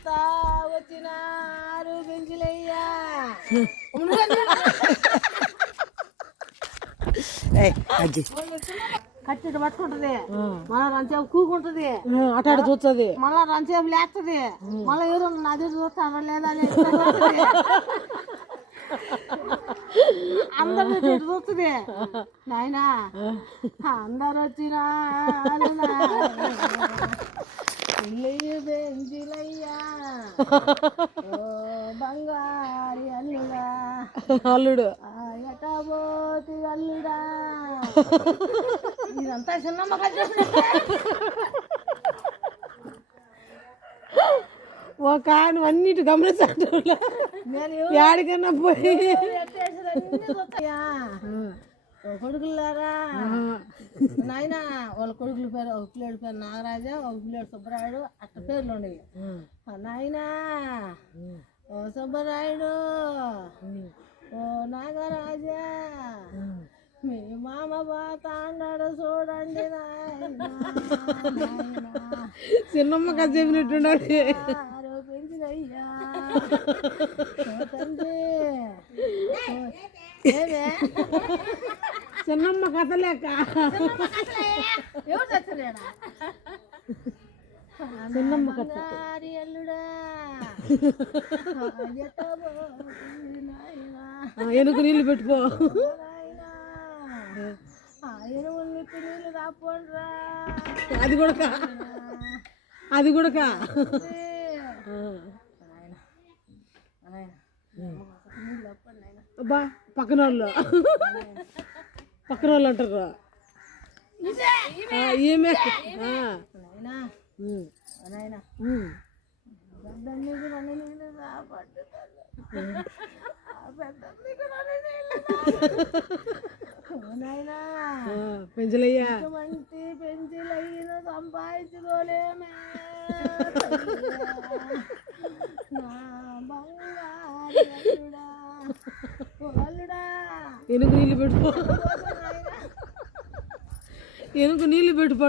అంతా వచ్చినారు పెంచులయ్యా. కట్టెడు పట్టుకుంటది, మళ్ళా రంచేపు కూకుంటది, అటు చూస్తుంది, మళ్ళా రంచేపు లేస్తుంది, మళ్ళీ ఎవరు నది చూస్తారా లేదా అని అందరు చూస్తుంది. నాయనా అందరు వచ్చినా పెంచులయ్యా బంగారి అల్లుడా అల్లుడు ఎటబోతి అల్లుడా. ఇదంతా చిన్నమ్మ ఒక నువ్వు అన్నిటి గమనించు, ఏడికన్నా పోయి కొడుకులారా నాయన వాళ్ళ కొడుకుల పేరు, ఒక పిల్లాడి పేరు నాగరాజా, ఒక పిల్లాడు సుబ్బరాయుడు, అట్ట పేర్లు ఉండేవి. నాయనా ఓ సుబ్బరాయుడు, ఓ నాగరాజా, మీ మామ బాతాండాడు చూడండి చిన్నమ్మ కథ చెప్పినట్టున్నాడు. పెంచులయ్యా తండ్రి ఏమే చిన్నమ్మ కథ లేక ఎవరు చచ్చలేడా చిన్నమ్మ కథ అల్లుడా ఎనుకు నీళ్ళు పెట్టుకో, నీళ్ళు రాపోండ్రా. అది కూడా అది కూడా అబ్బా పక్కన వాళ్ళు అంటారు ఏమే పెంచులయ్యా పెంచులయ్యను సంపాదించుకోలేమే ఎనుకు నీళ్ళు పెట్టుకో, ఎనుకు నీళ్ళు పెట్టుకో.